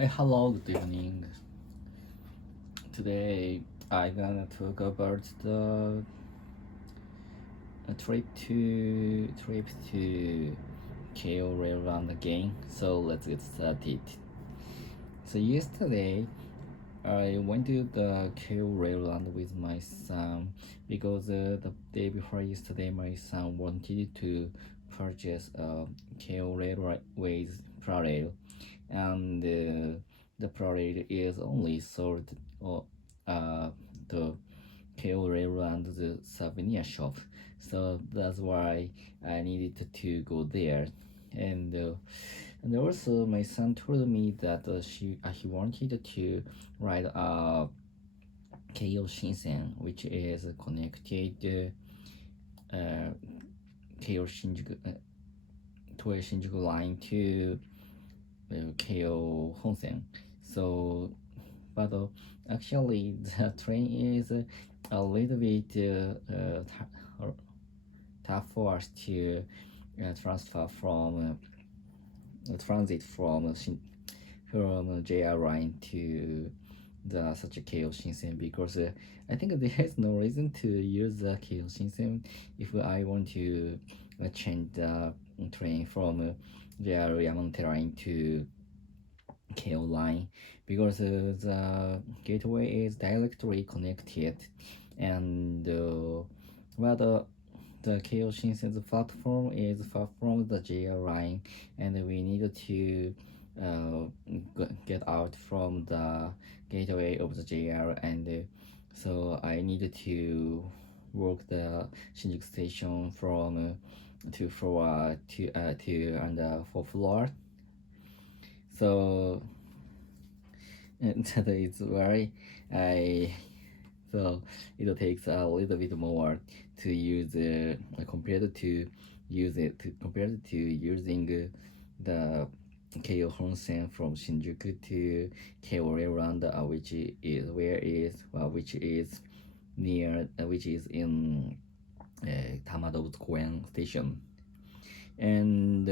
Hello, good evening. Today I'm gonna talk about the trip to KO Railroad again. So let's get started. So yesterday I went to the KO Railroad with my son because the day before yesterday my son wanted to purchase a KO Railways Parallel, and the parade is only sold or the KO around the souvenir shop. So that's why I needed to go there. And uh, and also my son told me that he wanted to ride a KO Shinsen, which is connected uh, KO Shinjuku Toei Shinjuku line to KO Honsen. So, but actually, the train is a little bit tough for us to transfer from transit from JR line to the such a KO Shinsen, because I think there is no reason to use the KO Shinsen if I want to change the train from JR Yamanote line to KO line, because the gateway is directly connected, and but the KO Shinsen's platform is far from the JR line, and we need to get out from the gateway of the JR, and so I needed to walk the Shinjuku station from two floor to on the fourth floor. So that is why I so it takes a little bit more to use compared to using the KO Honsen from Shinjuku to KO around, which is near which is in Tama station. And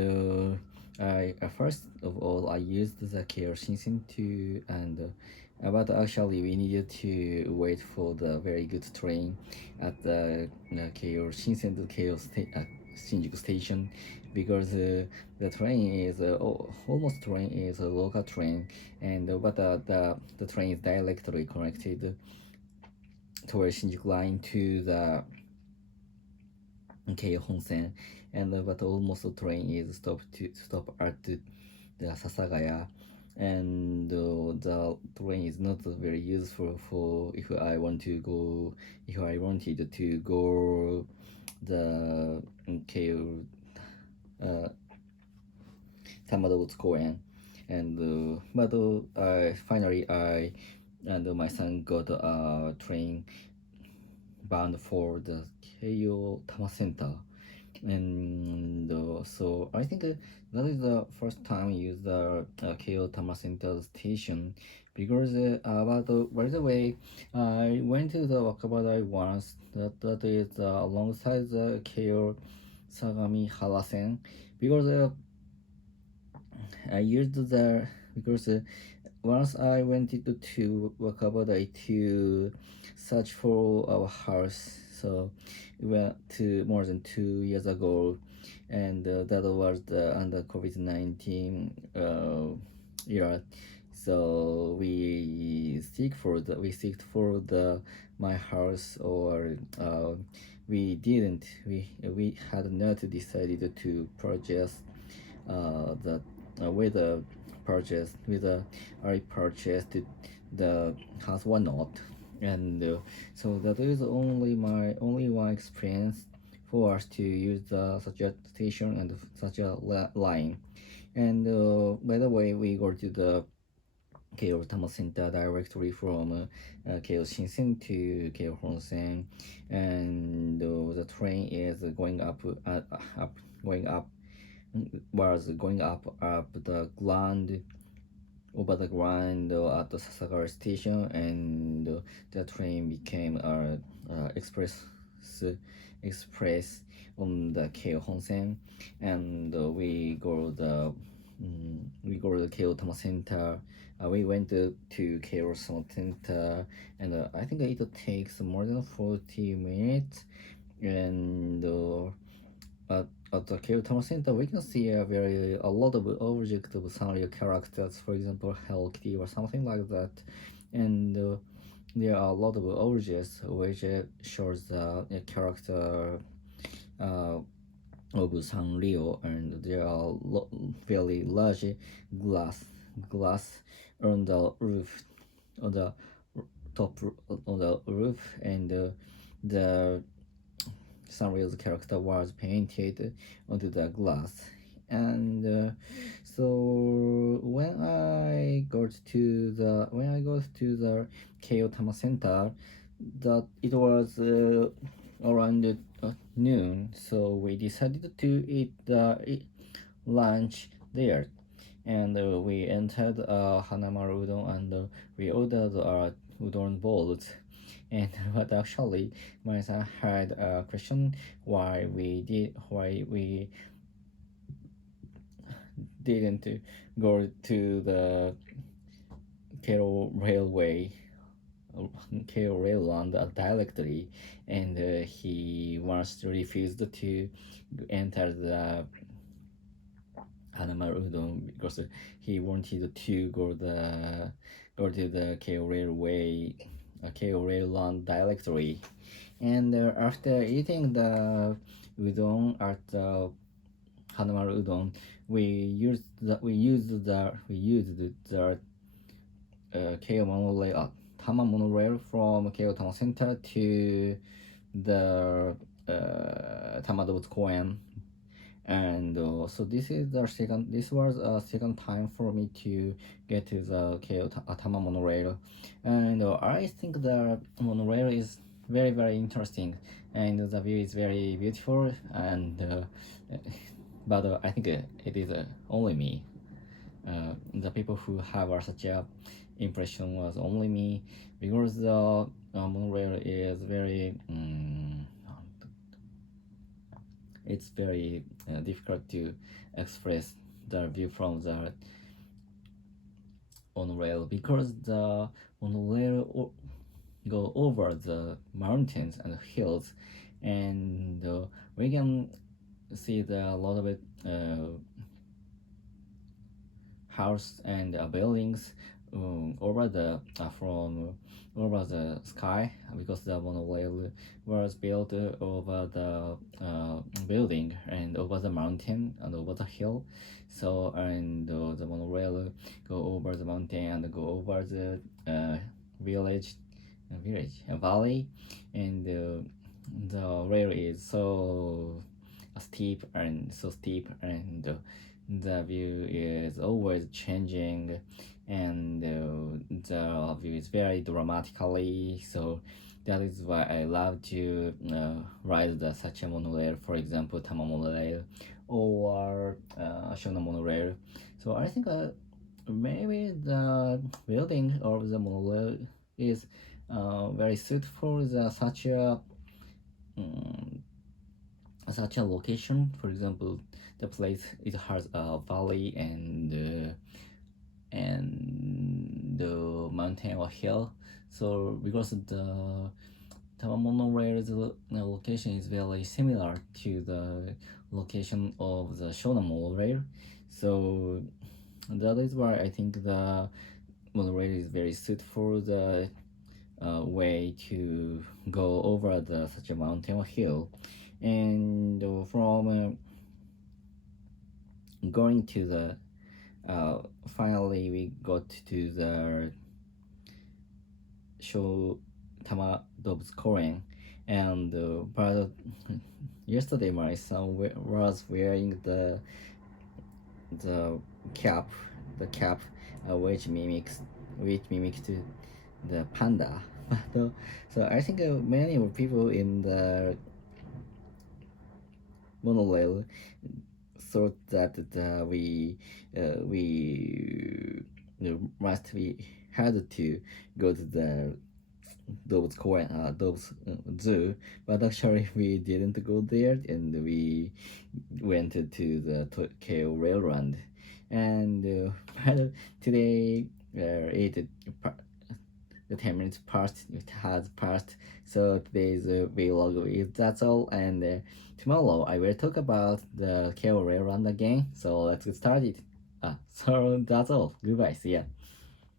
I first of all I used the KO Shinsen to, and but actually we needed to wait for the very good train at the KO Shinsen to Shinjuku station, because the train is almost train is a local train, and but the train is directly connected towards Shinjuku line to the Honsen, and but almost the train is stop at the Sasagaya, and the train is not very useful for if I wanted to go the Keio Tamadoutsu and but finally I and my son got a train bound for the Keio Tama Center, and so I think that is the first time I use the KO Tama Center station, because by the way, I went to the Wakabadai once, that is alongside the KO Sagami Harasen, because I used the because once I went to Wakabadai to search for our house. So we went to more than 2 years ago, and that was under COVID-19 era. So we seek for the my house, or we had not decided to purchase the whether I purchased the house or not, and so that is only one experience for us to use such a station and such a line. And by the way, we go to the KO Tama Center directly from KO Shinsen to KO Honsen, and the train is going up was going up the ground over the ground at the Sasagara station, and the train became express on the Keio Honsen, and we go the we go to the Keio Tama Center. We went to Keio Tama Center, and I think it takes more than 40 minutes. And at the Keio Tama Center, we can see a lot of objects of Sanrio characters, for example, Hello Kitty or something like that. And there are a lot of objects which shows the character uh, of Sanrio, and there are very large glass on the roof, on the top on the roof, and the Sanrio's character was painted onto the glass. And so when I got to the Keio Tama Center, that it was around noon, so we decided to eat the lunch there. And we entered Hanamaru Udon, and we ordered udon bowls. And but actually, my son had a question why we didn't go to the Keio Railway Keio Railland directly, and he once refused to enter the Hanamaru Udon because he wanted to go to the Keio Railway Keio Railland directly. And after eating the udon at the Hanamaru Udon, we used the Keio Monorail, Tama Monorail from Keio Tama Center to the Tama Dobutsu Koen. And so this was a second time for me to get to the Tama Monorail. And I think the monorail is very, very interesting, and the view is very beautiful. And but I think it is only me. The people who have such a impression was only me, because the monorail is very it's very difficult to express the view from the monorail, because the monorail go over the mountains and hills, and we can see a lot of house and buildings over the from over the sky, because the monorail was built over the building and over the mountain and over the hill. So, and the monorail go over the mountain and go over the valley, and the rail is so steep, and the view is always changing, and the view is very dramatically. So that is why I love to ride such a monorail, for example, Tama Monorail or Shona Monorail. So I think maybe the building of the monorail is very suited for such a location. For example, the place, it has a valley and the mountain or hill. So because the Tama Monorail's location is very similar to the location of the Shona Monorail, so that is why I think the monorail is very suited for the way to go over such a mountain or hill. And from going to the finally we got to the show Tama Dobutsu Koen, and but yesterday my son was wearing the cap, which mimics to the panda. So I think many people in the monorail thought that we had to go to the Dobutsu Zoo, but actually we didn't go there, and we went to the Tokyo Railroad. And but today it the 10 minutes passed, it has passed, so today's vlog is that's all. And tomorrow I will talk about the KO Railroad again, so let's get started. So that's all. Goodbye, see ya.